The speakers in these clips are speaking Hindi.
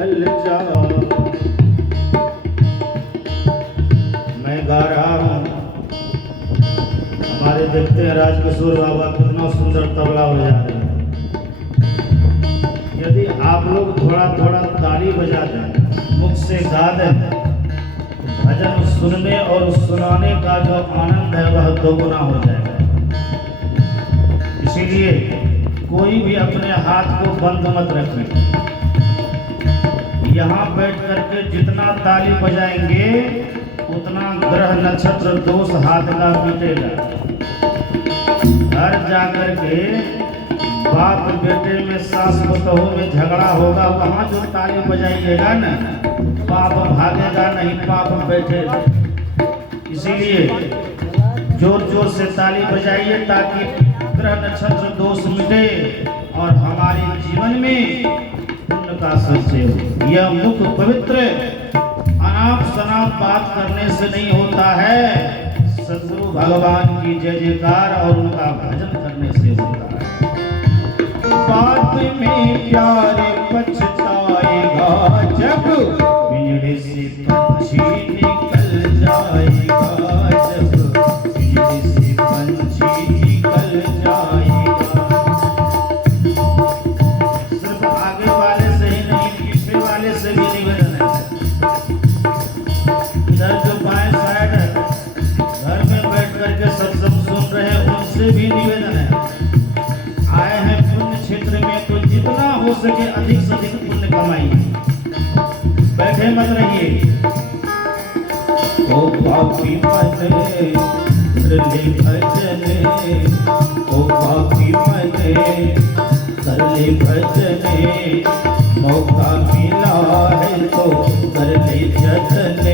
निकल जाओ। मैं गा रहा हूँ, हमारे देखते हैं राजकिशोर बाबा कितना सुंदर तबला बजा रहे हैं। यदि आप लोग थोड़ा थोड़ा ताली बजा दें, मुख से गा दें, भजन सुनने और सुनाने का जो आनंद है वह दोगुना हो जाएगा। इसीलिए कोई भी अपने हाथ को बंद मत रखें। यहाँ बैठ करके जितना ताली बजाएंगे उतना ग्रह नक्षत्र दोष हाथ का मिटेगा। घर जाकर के बाप बेटे में, सास बहू में झगड़ा होगा, वहाँ जो ताली बजाइएगा ना, पाप भागेगा नहीं, पाप बैठेगा। इसीलिए जोर जोर से ताली बजाइए ताकि ग्रह नक्षत्र दोष मिटे और हमारे जीवन में पुण्य का संचय हो। यह मुख पवित्र अनाप शनाप बात करने से नहीं होता है, सद्गुरु भगवान की जय जयकार और उनका भजन करने से होता है। बात में प्यारे पछताएगा जब पिंजरे से पंछी निकल जाएगा, जब पिंजरे से पंछी निकल जाएगा। सिर्फ आगे वाले से ही नहीं, पीछे वाले से भी निवेदन है। इधर जो बाएं साइड है, घर में बैठ करके सत्संग सुन रहे हैं, उनसे भी निवेदन है। आए हैं पुण्य क्षेत्र में तो जितना हो सके अधिक से अधिक पुण्य कमाइए, बैठे मत रहिए। ओ पापी मन करले भजन, ओ पापी मन करले भजन, मौका मिला है तो करले जतन।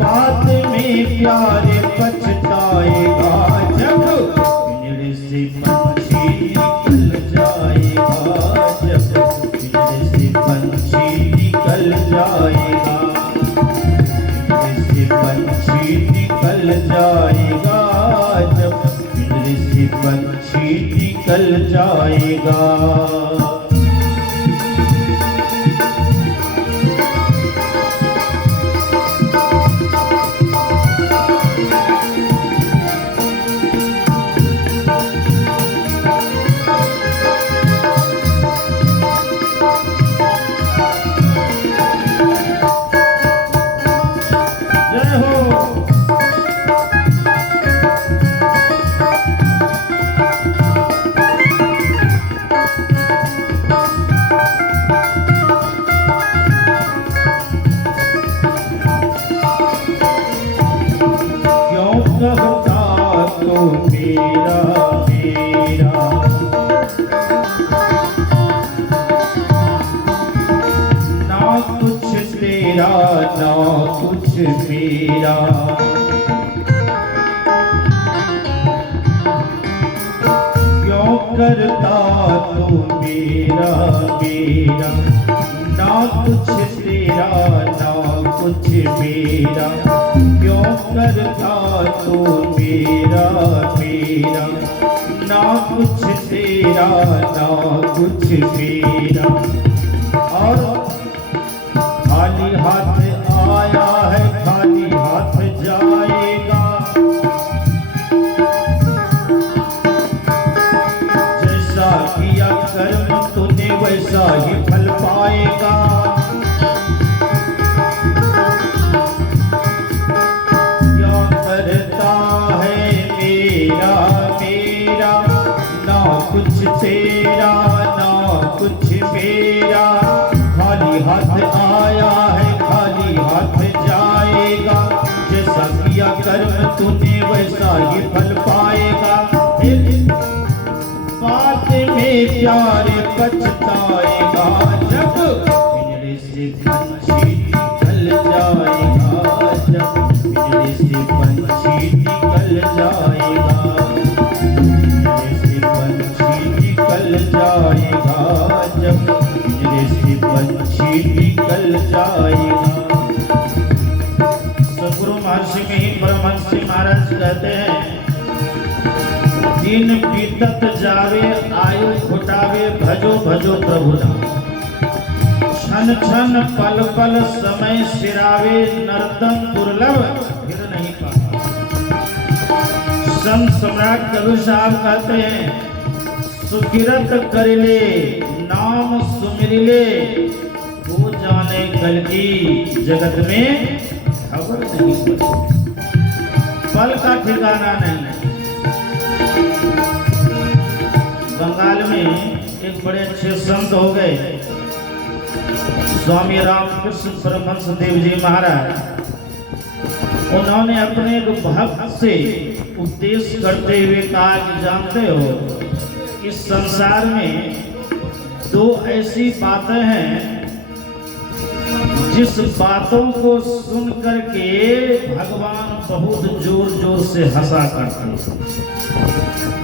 बात में प्यारे पछताएगा जब पिंजरे से पंछी निकल जाएगा, जब पिंजरे से पंछी निकल जाएगा, पिंजरे से पंछी निकल जाएगा, जब पिंजरे से पंछी निकल जाएगा। ना कुछ मेरा, क्यों करता तू मेरा मेरा, ना कुछ तेरा ना कुछ मेरा, क्यों करता तू मेरा मेरा, ना कुछ तेरा ना कुछ मेरा। और खाली हाथ आया है खाली हाथ जाएगा, जैसा किया कर्म तूने वैसा ही फल पाएगा। क्या करता है मेरा मेरा, ना कुछ तेरा ना कुछ मेरा, खाली हाथ आया है खाली हाथ जाएगा, जैसा किया कर्म तूने वैसा ही फल पाएगा। बात में प्यारे पछताएगा जब पिंजरे से पंछी निकल जाएगा, जब पिंजरे से पंछी निकल जाएगा, पिंजरे से पंछी निकल जाएगा, जब पिंजरे से पंछी निकल जाएगा। सद्गुरु महर्षि कहीं परमहंस महाराज कहते हैं, दिन बीतत जावे आयु घुटावे, भजो भजो प्रभु नाम। छन छन पल पल समय सिरावे नर्तन दुर्लभ फिर नहीं पाता। संत सम्राट कबीर साहब कहते हैं सुकिरत करिले नाम सुमिरिले वो जाने कल की जगत में खबर नहीं पड़ती। पल का ठिकाना नहीं। बंगाल में एक बड़े अच्छे संत हो गए स्वामी रामकृष्ण परमहंस देव जी महाराज। उन्होंने अपने एक भक्त से उपदेश करते हुए कहा कि जानते हो इस संसार में दो ऐसी बातें हैं जिस बातों को सुन करके भगवान बहुत जोर जोर से हंसा करते।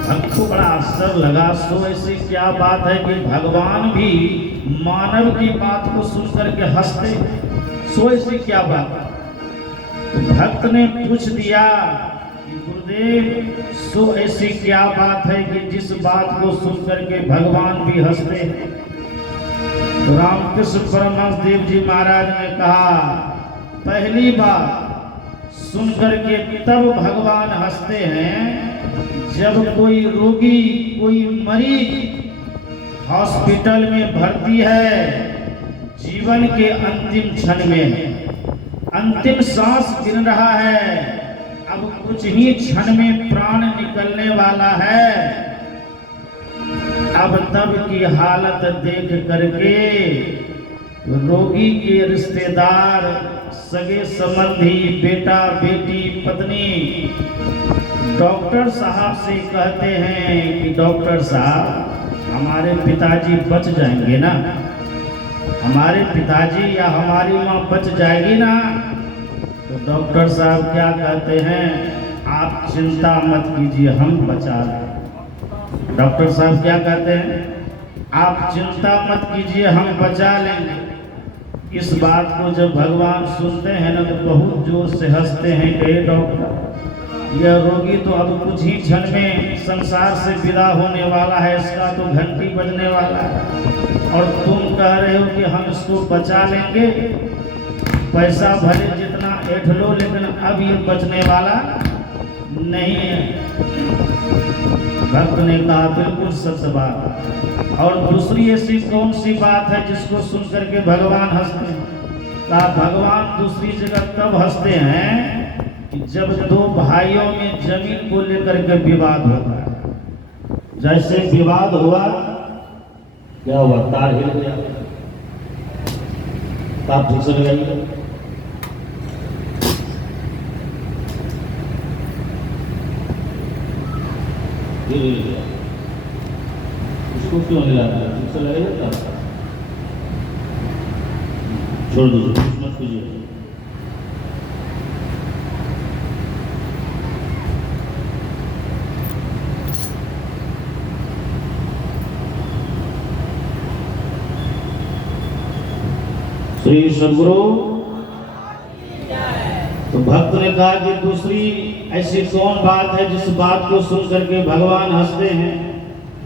हमको बड़ा आश्चर्य लगा, सो ऐसी क्या बात है कि भगवान भी मानव की बात को सुन करके हंसते, सो ऐसी क्या बात। भक्त ने पूछ दिया कि गुरुदेव सो ऐसी क्या बात है कि जिस बात को सुन करके भगवान भी हंसते। तो रामकृष्ण परमहंस देव जी महाराज ने कहा पहली बात सुन करके तब भगवान हंसते हैं जब कोई रोगी कोई मरीज हॉस्पिटल में भर्ती है, जीवन के अंतिम क्षण में अंतिम सांस गिर रहा है, अब कुछ ही क्षण में प्राण निकलने वाला है। अब तब की हालत देख करके रोगी के रिश्तेदार सगे संबंधी बेटा बेटी पत्नी डॉक्टर साहब से कहते हैं कि डॉक्टर साहब हमारे पिताजी बच जाएंगे ना, हमारे पिताजी या हमारी माँ बच जाएगी ना। तो डॉक्टर साहब क्या कहते हैं आप चिंता मत कीजिए हम बचा लें। डॉक्टर साहब क्या कहते हैं आप चिंता मत कीजिए हम बचा लेंगे। इस बात को जब भगवान सुनते हैं ना तो बहुत जोर से हंसते हैं कि डॉक्टर यह रोगी तो अब कुछ ही क्षण में संसार से विदा होने वाला है, इसका तो घंटी बजने वाला है और तुम कह रहे हो कि हम इसको बचा लेंगे। पैसा भले जितना ऐठ लो लेकिन अब ये बचने वाला नहीं है। भक्त ने कहा बिल्कुल सच बात। और दूसरी ऐसी कौन सी बात है जिसको सुन करके भगवान हंसते हैं? कहा भगवान दूसरी जगह तब हंसते हैं कि जब दो भाइयों में जमीन को लेकर के विवाद होता है। जैसे विवाद हुआ क्या हुआ तार हिल गया, तार ठीक से लगाइए। उसको क्यों हिलाते हैं? ठीक से लगाइए, छोड़ दीजिए, मत कीजिए। श्री सद्गुरु। तो भक्त ने कहा कि दूसरी ऐसी कौन बात है जिस बात को सुन करके भगवान हंसते हैं?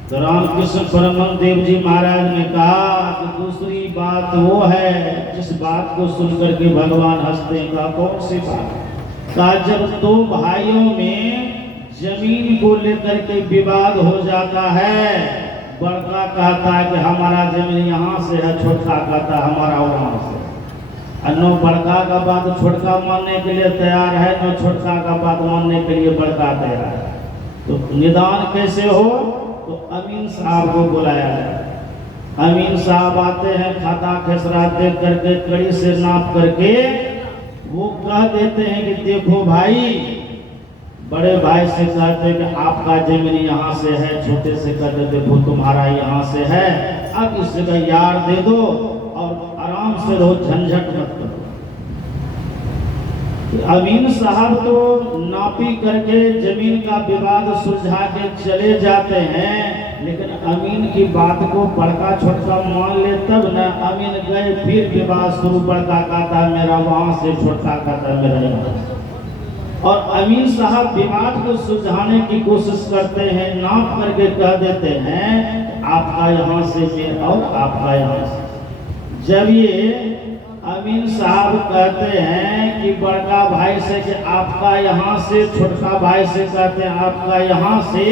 तो रामकृष्ण परमहंस देव जी महाराज ने कहा कि दूसरी बात वो है जिस बात को सुन करके भगवान हंसते हैं। कहा कौन सी बात? कहा जब दो भाइयों में जमीन को लेकर के विवाद हो जाता है, बड़का कहता है कि हमारा जमीन यहाँ से है, छोटका कहता है हमारा वहाँ से। न बड़का का बात छोटका मानने के लिए तैयार है, न छोटका का बात मानने के लिए बड़का तैयार है। तो निदान कैसे हो? तो अमीन साहब को बुलाया जाए। अमीन साहब आते हैं, खाता खेसरा देख करके कड़ी से नाप करके वो कह देते हैं कि देखो भाई, बड़े भाई से कहते हैं कि आपका जमीन यहाँ से है, छोटे से कहते देखो तुम्हारा यहाँ से है, अब इस जगह यार दे दो और आराम से रहो, झंझट मत करो। अमीन साहब तो नापी करके जमीन का विवाद सुलझा के चले जाते हैं, लेकिन अमीन की बात को बड़का छोटका मान ले तब न। अमीन गए फिर विवाद शुरू, बड़का कहता मेरा वहां से, छोटका कहता मेरा यहाँ से। और अमीन साहब विवाद को सुलझाने की कोशिश करते हैं, नाप करके कह देते हैं आपका यहाँ से और आपका यहाँ से। जब ये अमीन साहब कहते हैं कि बड़का भाई से कि आपका यहाँ से, छोटका भाई से कहते हैं आपका यहाँ से,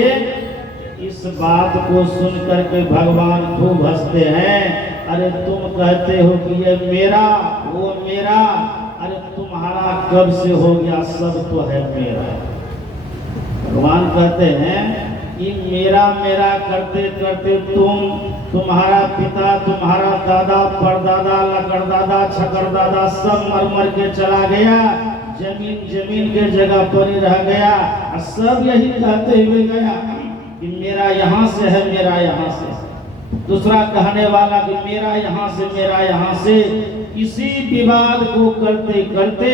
इस बात को सुन करके भगवान खूब हंसते हैं। अरे तुम कहते हो कि ये मेरा, वो मेरा, अरे तुम्हारा कब से हो गया, सब तो है मेरा। भगवान कहते हैं कि मेरा मेरा करते करते तुम्हारा पिता, तुम्हारा दादा, परदादा, लकड़दादा, छकड़दादा सब मर मर के चला गया, जमीन जमीन के जगह पर ही रह गया, और सब यही कहते हुए गया कि मेरा यहाँ से है, मेरा यहाँ से। दूसरा कहने वाला कि मेरा यहाँ से, मेरा यहाँ से। इसी विवाद को करते करते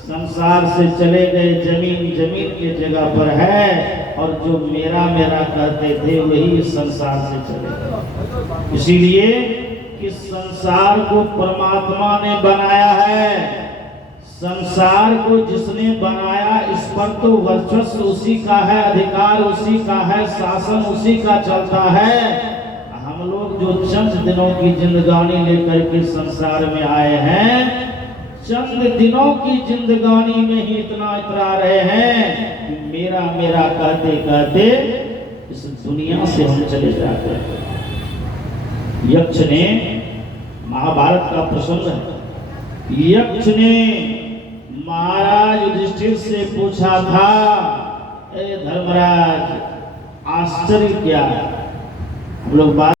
संसार से चले गए, जमीन जमीन के जगह पर है, और जो मेरा मेरा कहते थे वही संसार से चले गए। इसीलिए कि संसार को परमात्मा ने बनाया है, संसार को जिसने बनाया इस पर तो वर्चस्व उसी का है, अधिकार उसी का है, शासन उसी का चलता है। हम लोग जो चंद दिनों की जिंदगानी लेकर के संसार में आए हैं, चंद दिनों की जिंदगानी में ही इतना इतरा रहे हैं कि मेरा मेरा कहते कहते इस दुनिया से हम चले जाते हैं। यक्ष ने, महाभारत का प्रसंग है, यक्ष ने महाराज युधिष्ठिर से पूछा था, ए धर्मराज आश्चर्य क्या है। हम लोग बात